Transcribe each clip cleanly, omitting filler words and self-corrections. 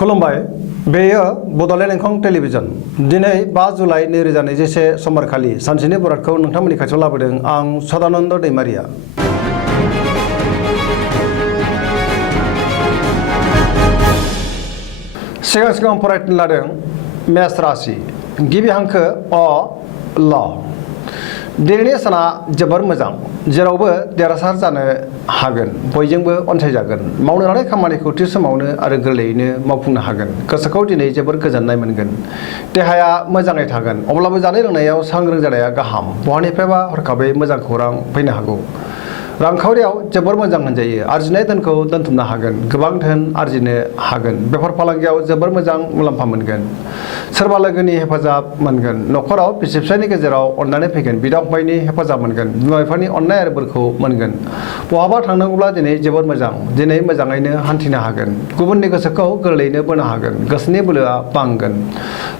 खुलुमबाय बेयो बड'लेण्ड इंखं टेलिभिजन दिनै 5 जुलाइ 2021 समबारखालि सानसेनि बरादखौ नोंथांमोननि खाथियाव लाबोदों आं सदानन्द दैमारिया। सिगां फरायनो लादों मेष राशि गिबि हांखो अ ल दिनैनि साना जोबोर मोजां जेरावबो देरहासार जानो हागोन बयजोंबो अनसायजागोन मावनो लानाय खामानिखौ थि समावनो आरो गोरलैयैनो मावफुंनो हागोन गोसोखौ दिनै जोबोर गोजोननाय मोनगोन देहाया मोजाङै थागोन अब्लाबो जानाय लोंनायाव सांग्रां जानाया गाहाम बहानिफ्रायबा हरखाबै मोजां खौरां फैनो हागौ रांखावरियाव जोबोर मोजां होनजायो आरजिनाय धोनखौ दोनथुमनो हागोन गोबां धोन आरजिनो हागोन बेफार फालांगियाव जोबोर मोजां मुलाम्फा मोनगोन सोरबा लोगोनि हेफाजाब मोनगोन न'खराव बिसि फिसायनि गेजेराव अननानै फैगोन बिदा फंबायनि हेफाजाब मोनगोन बिमा बिफानि अननाय आरो बोरखौ मोनगोन बहाबा थांनांगौब्ला दिनै जोबोर मोजां दिनै मोजाङैनो हान्थिनो हागोन गुबुननि गोसोखौ गोरलैयैनो बोनो हागोन गोसोनि बोलोआ बांगोन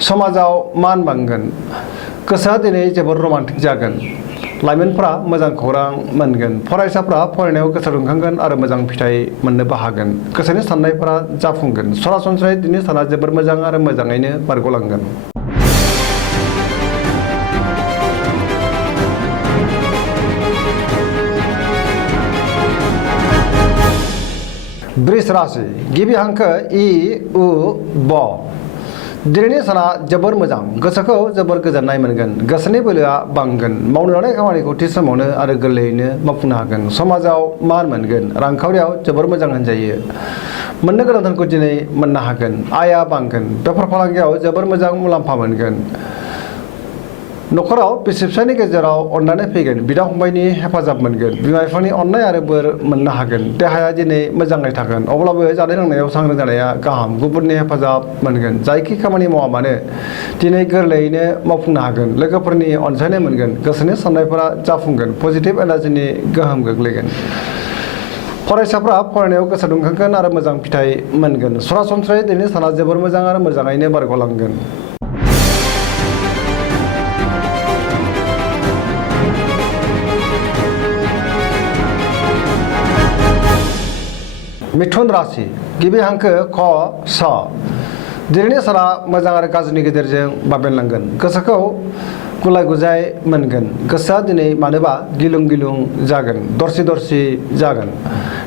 समाजाव मान बांगोन गोसोआ दिनै जोबोर रमान्टिक जागोन लाइमोनफ्रा मोजां खौरां मोनगोन फरायसाफ्रा फरायनायाव गोसो दुंखांगोन आरो मोजां फिथाइ मोननोबो हागोन गोसोनि साननायफ्रा जाफुंगोन सरासनस्रायै दिनै साना जोबोर मोजां आरो मोजाङैनो बारग'लांगोन। वृष राशि गिबि हांखो इ उ ब दिनैनि साना जोबोर मोजां गोसोखौ जोबोर गोजोननाय मोनगोन गोसोनि बोलोआ बांगोन मावनो लानाय खामानिखौ थि समावनो आरो गोरलैयैनो मावफुंनो हागोन समाजाव मान मोनगोन रांखावरियाव जोबोर मोजां होनजायो मोननो गोनां धोनखौ दिनै मोननो हागोन आयआ बांगोन बेफार फालांगियाव जोबोर मोजां मुलाम्फा मोनगोन न'खराव बिसि फिसायनि गेजेराव अननानै फैगोन बिदा फंबायनि हेफाजाब मोनगोन बिमा बिफानि अननाय आरो बोर मोननो हागोन देहाया दिनै मोजाङै थागोन अब्लाबो जानाय लोंनायाव सांग्रां जानाया गाहाम गुबुननि हेफाजाब मोनगोन जायखि खामानि मावा मानो दिनै गोरलैयैनो मावफुंनो हागोन लोगोफोरनि अनसायनाय मोनगोन गोसोनि साननायफोरा जाफुंगोन पजिटिभ एनार्जिनि गोहोम गोग्लैगोन फरायसाफ्रा फरायनायाव गोसो दुंखांगोन आरो मोजां फिथाइ मोनगोन सरासनस्रायै दिनै साना जोबोर मोजां आरो मोजाङैनो बारग'लांगोन। मिथुन राशि गिबि हांखो ख स दिनैनि साना मोजां आरो गाज्रिनि गेजेरजों बाबेनलांगोन गोसोखौ गुलाय गुजाय मोनगोन गोसोआ दिनै मानोबा गिलुं गिलुं जागोन दरसि दरसि जागोन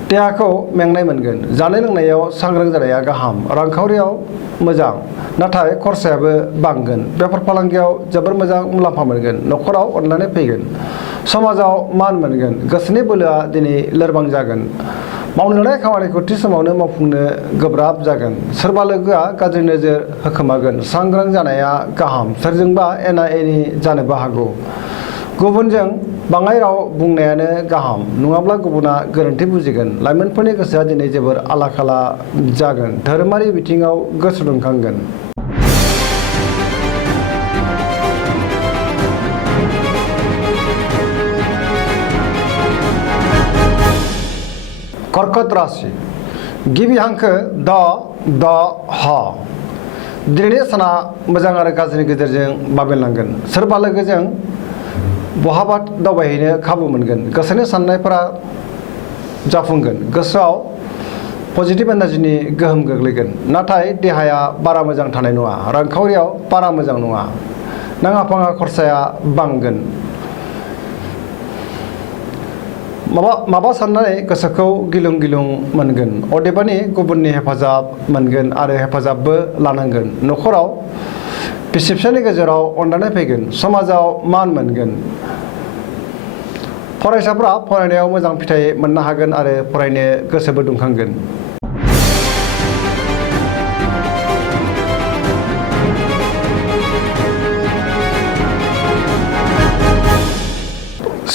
देहाखौ मेंनाय मोनगोन जानाय लोंनायाव सांग्रां जानाया गाहाम रांखावरियाव मोजां नाथाय खरसायाबो बांगोन बेफार फालांगियाव जोबोर मोजां मुलाम्फा मोनगोन न'खराव अननानै फैगोन समाजाव मान मोनगोन गोसोनि बोलोआ दिनै लोरबां जागोन मावनो लानाय खामानिखौ थि समावनो मावफुंनो गोब्राब जागोन सोरबा लोगोआ गाज्रि नोजोर होखोमागोन सांग्रां जानाया गाहाम सोरजोंबा एना एनि जानोबो हागौ गुबुनजों बाङाइ राव बुंनायानो गाहाम नङाब्ला गुबुना गोरोन्थि बुजिगोन लाइमोनफोरनि गोसोआ दिनै जोबोर आला खाला जागोन धोरोमारि बिथिङाव गोसो दुंखांगोन। कर्कट राशि गिबि हांखो द द ह दिनैनि साना मोजां आरो गाज्रिनि गेजेरजों बाबेनलांगोन सोरबा लोगोजों बहाबा दावबायहैनो खाबु मोनगोन गोसोनि साननायफोरा जाफुंगोन गोसोआव पजिटिभ एनार्जिनि गोहोम गोग्लैगोन नाथाय देहाया बारा मोजां थानाय नङा रांखावरियाव बारा मोजां नङा नाङा फाङा खरसाया बांगोन माबा साननानै गोसोखौ गिलुं गिलुं मोनगोन अदेबानि गुबुननि हेफाजाब मोनगोन आरो हेफाजाबबो लानांगोन न'खराव बिसि फिसायनि गेजेराव अननानै फैगोन समाजाव मान मोनगोन फरायसाफ्रा फरायनायाव मोजां फिथाइ मोननो हागोन आरो फरायनो गोसोबो दुंखांगोन।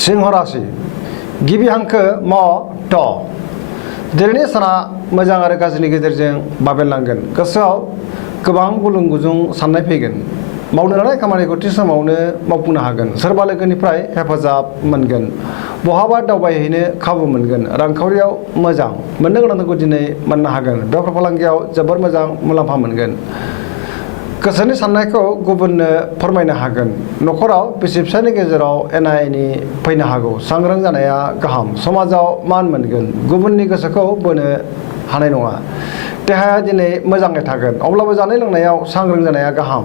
सिंह राशि गिबि हांखो म ट दिनैनि साना मोजां आरो गाज्रिनि गेजेरजों बाबेनलांगोन गोसोआव गोबां गुलुं गुजुं साननाय फैगोन मावनो लानाय खामानिखौ थि समावनो मावफुंनो हागोन सोरबा लोगोनिफ्राय हेफाजाब मोनगोन बहाबा दावबायहैनो खाबु मोनगोन रांखावरियाव मोजां मोननो गोनांखौ दिनै मोननो हागोन बेफार फालांगियाव जोबोर मोजां मुलाम्फा मोनगोन गोसोनि साननायखौ गुबुननो फोरमायनो हागोन न'खराव बिसि फिसायनि गेजेराव एना एनि फैनो हागौ सांग्रां जानाया गाहाम समाजाव मान मोनगोन गुबुननि गोसोखौ बोनो हानाय नङा देहाया दिनै मोजाङै थागोन अब्लाबो जानाय लोंनायाव सांग्रां जानाया गाहाम।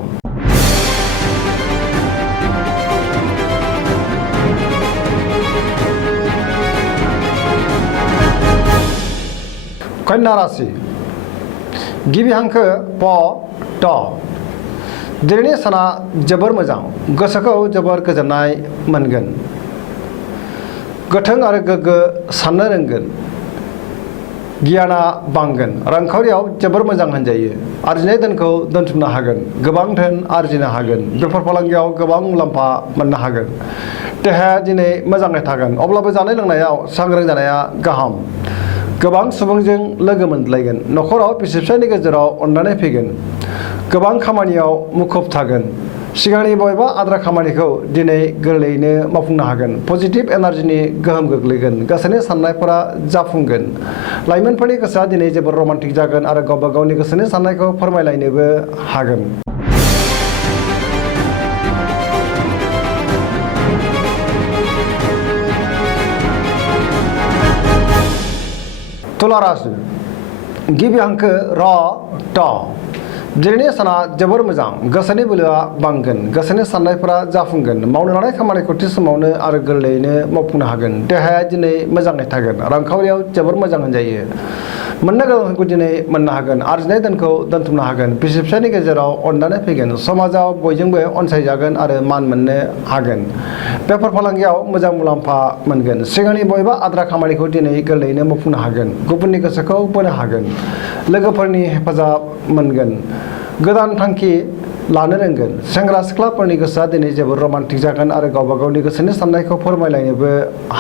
कन्या राशि गिबि हांखो प ट दिनैनि साना जोबोर मोजां गोसोखौ जोबोर गोजोननाय मोनगोन गोथों आरो गोग्गो साननो रोंगोन गियाना बांगोन रांखावरियाव जोबोर मोजां होनजायो आरजिनाय धोनखौ दोनथुमनो हागोन गोबां धोन आरजिनो हागोन बेफार फालांगियाव गोबां मुलाम्फा मोननो हागोन देहाया दिनै मोजाङै थागोन अब्लाबो जानाय लोंनायाव सांग्रां जानाया गाहाम गोबां सुबुंजों लोगो मोनलायगोन न'खराव बिसि फिसायनि गेजेराव अनलायनाय फैगोन गोबां खामानियाव मुखुब थागोन सिगांनि बबेबा आद्रा खामानिखौ दिनै गोरलैयैनो मावफुंनो हागोन पजिटिभ एनार्जिनि गोहोम गोग्लैगोन गोसोनि साननायफोरा जाफुंगोन लाइमोनफोरनि गोसोआ दिनै जोबोर रमान्टिक जागोन आरो गावबा गावनि गोसोनि साननायखौ फोरमायलायनोबो हागोन। तुला राशि गिबि हांखो र ट दिनैनि साना जोबोर मोजां गोसोनि बोलोआ बांगोन गोसोनि साननायफोरा जाफुंगोन मावनो लानाय खामानिखौ थि समावनो आरो गोरलैयैनो मावफुंनो हागोन देहाया दिनै मोजाङै थागोन रांखावरियाव जोबोर मोजां होनजायो मोननो गोनांखौ दिनै मोननो हागोन आरजिनाय धोनखौ दोनथुमनो हागोन बिसि फिसायनि गेजेराव अनलायनाय फैगोन समाजाव बयजोंबो अनसायजागोन आरो मान मोननो हागोन बेफार फालांगियाव मोजां मुलाम्फा मोनगोन सिगांनि बबेबा आद्रा खामानिखौ दिनै गोरलैयैनो मावफुंनो हागोन गुबुननि गोसोखौ बोनो हागोन लोगोफोरनि हेफाजाब मोनगोन गोदान थांखि लानो रोंगोन सेंग्रा सिख्लाफोरनि गोसोआ दिनै जोबोर रमान्टिक जागोन आरो गावबा गावनि गोसोनि साननायखौ फोरमायलायनोबो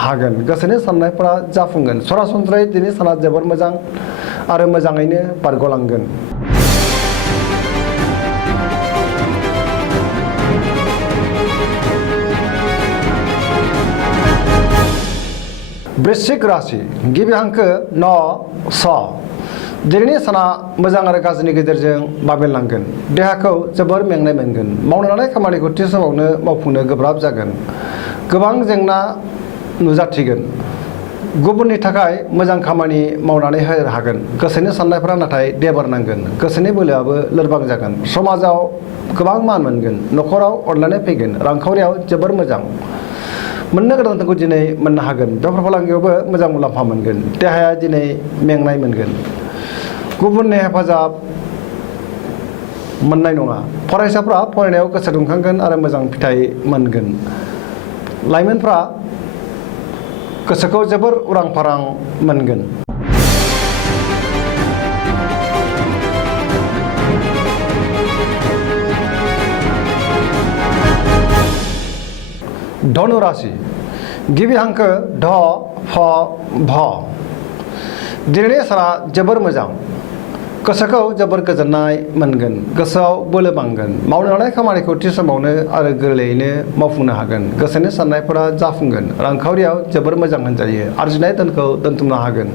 हागोन गोसोनि साननायफोरा जाफुंगोन सरासनस्रायै दिनै साना जोबोर मोजां आरो मोजाङैनो बारग'लांगोन। वृश्चिक राशि गिबि हांखो न स दिनैनि साना मोजां आरो गाज्रिनि गेजेरजों बाबेनलांगोन देहाखौ जोबोर मेंनाय मोनगोन मावनो लानाय खामानिखौ थि समावनो मावफुंनो गोब्राब जागोन गोबां जेंना नुजाथिगोन गुबुननि थाखाय मोजां खामानि मावनानै होनो हागोन गोसोनि साननायफोरा नाथाय देबार नांगोन गोसोनि बोलोआबो लोरबां जागोन समाजाव गोबां मान मोनगोन न'खराव अनलायनाय फैगोन रांखावरियाव जोबोर मोजां मोननो गोनांखौ दिनै मोननो हागोन बेफार फालांगियावबो मोजां मुलाम्फा मोनगोन देहाया दिनै मेंनाय मोनगोन गुबुननि हेफाजाब मोननाय नङा फरायसाफ्रा फरायनायाव गोसो दुंखांगोन आरो मोजां फिथाइ मोनगोन लाइमोनफ्रा गोसोखौ जोबोर उरां फारां मोनगोन। धनु राशि गिबि हांखो ध फ भ दिनैनि साना जोबोर मोजां गोसोखौ जोबोर गोजोननाय मोनगोन गोसोआव बोलो बांगोन मावनो लानाय खामानिखौ थि समावनो आरो गोरलैयैनो मावफुंनो हागोन गोसोनि साननायफोरा जाफुंगोन रांखावरियाव जोबोर मोजां होनजायो आरजिनाय धोनखौ दोनथुमनो हागोन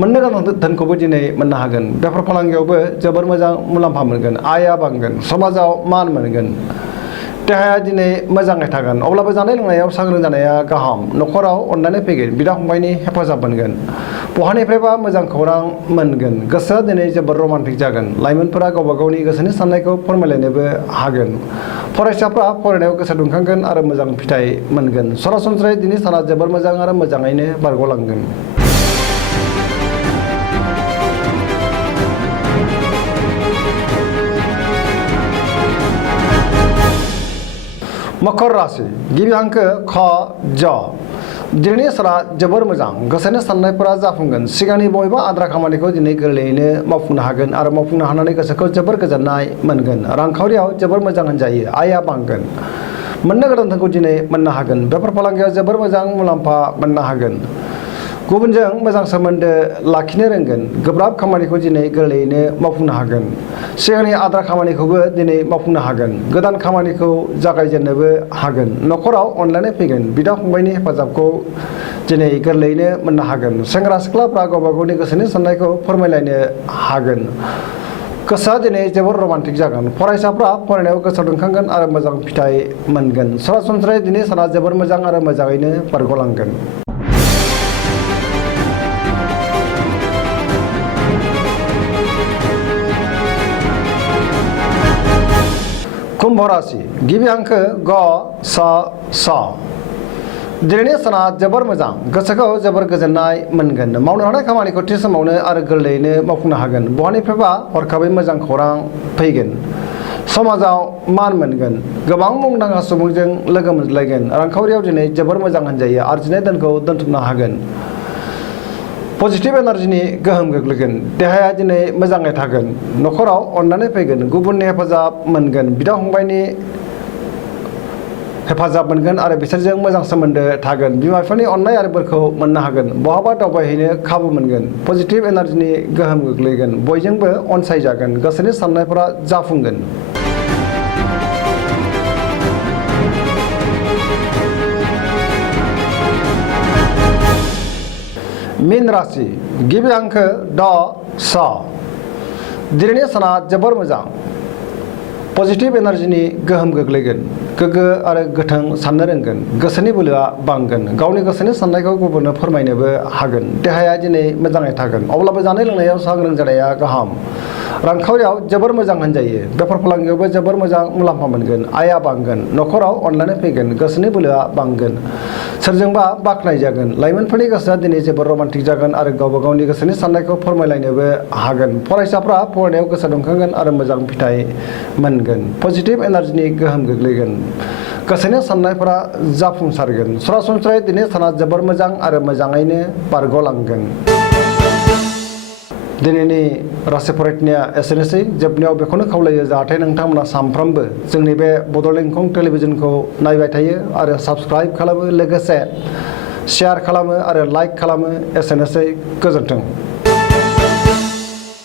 मोननो गोनां धोनखौबो दिनै मोननो हागोन बेफार फालांगियावबो जोबोर मोजां मुलाम्फा मोनगोन आयआ बांगोन समाजाव मान मोनगोन देहाया दिनै मोजाङै थागोन अब्लाबो जानाय लोंनायाव सांग्रां जानाया गाहाम न'खराव अनलायनाय फैगोन बिदा फंबायनि हेफाजाब मोनगोन बहानिफ्रायबा मोजां खौरां मोनगोन गोसोआ दिनै जोबोर रमान्टिक जागोन लाइमोनफोरा गावबा गावनि गोसोनि साननायखौ फोरमायलायनोबो हागोन फरायसाफ्रा फरायनायाव गोसो दुंखांगोन आरो मोजां फिथाइ मोनगोन सरासनस्रायै दिनै साना जोबोर मोजां आरो मोजाङैनो बारग'लांगोन। मकर राशि गिबि हांखो ख ज दिनैनि साना जोबोर मोजां गोसोनि साननायफोरा जाफुंगोन सिगांनि बबेबा आद्रा खामानिखौ दिनै गोरलैयैनो मावफुंनो हागोन आरो मावफुंनो हानानै गोसोखौ जोबोर गोजोननाय मोनगोन रांखावरियाव जोबोर मोजां होनजायो आयआ बांगोन मोननो गोनांखौ दिनै मोननो हागोन बेफार फालांगियाव जोबोर मोजां मुलाम्फा मोननो हागोन गुबुनजों मोजां सोमोन्दो लाखिनो रोंगोन गोब्राब खामानिखौ दिनै गोरलैयैनो मावफुंनो हागोन सिगांनि आद्रा खामानिखौबो दिनै मावफुंनो हागोन गोदान खामानिखौ जागायजेननोबो हागोन न'खराव अनलायनाय फैगोन बिदा फंबायनि हेफाजाबखौ दिनै गोरलैयैनो मोननो हागोन सेंग्रा सिख्लाफ्रा गावबा गावनि गोसोनि साननायखौ फोरमायलायनो हागोन गोसोआ दिनै जोबोर रमान्टिक जागोन फरायसाफ्रा फरायनायाव गोसो दुंखांगोन आरो मोजां फिथाइ मोनगोन सरासनस्रायै दिनै साना जोबोर मोजां आरो मोजाङैनो बारग'लांगोन। कुम्भ राशि गिबि हांखो ग स स दिनैनि साना जोबोर मोजां गोसोखौ जोबोर गोजोननाय मोनगोन मावनो हानाय खामानिखौ थि समावनो आरो गोरलैयैनो मावफुंनो हागोन बहानिफ्रायबा हरखाबै मोजां खौरां फैगोन समाजाव मान मोनगोन गोबां मुंदांखा सुबुंजों लोगो मोनज्लायगोन रांखावरियाव दिनै जोबोर मोजां होनजायो आरजिनाय धोनखौ दोनथुमनो हागोन पजिटिभ एनार्जिनि गोहोम गोग्लैगोन देहाया दिनै मोजाङै थागोन नखराव अननानै फैगोन गुबुननि हेफाजाब मोनगोन बिदा फंबायनि हेफाजाब मोनगोन आरो बिसोरजों मोजां सोमोन्दो थागोन बिमा बिफानि अननाय आरो बोरखौ मोननो हागोन बहाबा दावबायहैनो खाबु मोनगोन पजिटिभ एनार्जिनि गोहोम गोग्लैगोन बयजोंबो अनसायजागोन गोसोनि साननायफोरा जाफुंगोन मीन राशि गिबि हांखो ड स दिनैनि साना जोबोर मोजां पजिटिभ एनार्जिनि गोहोम गोग्लैगोन गोग्गो आरो गोथों साननो रोंगोन गोसोनि बोलोआ बांगोन गावनि गोसोनि साननायखौ गुबुननो फोरमायनोबो हागोन देहाया दिनै मोजाङै थागोन अब्लाबो जानाय लोंनायाव सांग्रां जानाया गाहाम रांखावरियाव जोबोर मोजां होनजायो बेफार फालांगियावबो जोबोर मोजां मुलाम्फा मोनगोन आयआ बांगोन नखराव अनलायनाय फैगोन गोसोनि बोलोआ बांगोन सोरजोंबा बाख्नायजागोन लाइमोनफोरनि गोसोआ दिनै जोबोर रमान्टिक जागोन आरो गावबा गावनि गोसोनि साननायखौ फोरमायलायनोबो हागोन फरायसाफ्रा फरायनायाव गोसो दुंखांगोन आरो मोजां फिथाइ मोनगोन पजिटिभ एनार्जिनि गोहोम गोग्लैगोन गोसोनि साननायफोरा जाफुंसारगोन सरासनस्रायै दिनै साना जोबोर मोजां आरो मोजाङैनो बारग'लांगोन दिनैनि राशि फरायनाया एसेनोसै जोबनायाव बेखौनो खावलायो जाहाथे नोंथांमोना सानफ्रोमबो जोंनि बे बड'लेण्ड इंखं टेलिभिजनखौ नायबाय थायो आरो साबस्क्राइब खालामो लोगोसे शेयार खालामो आरो लाइक खालामो एसेनोसै गोजोन्थों।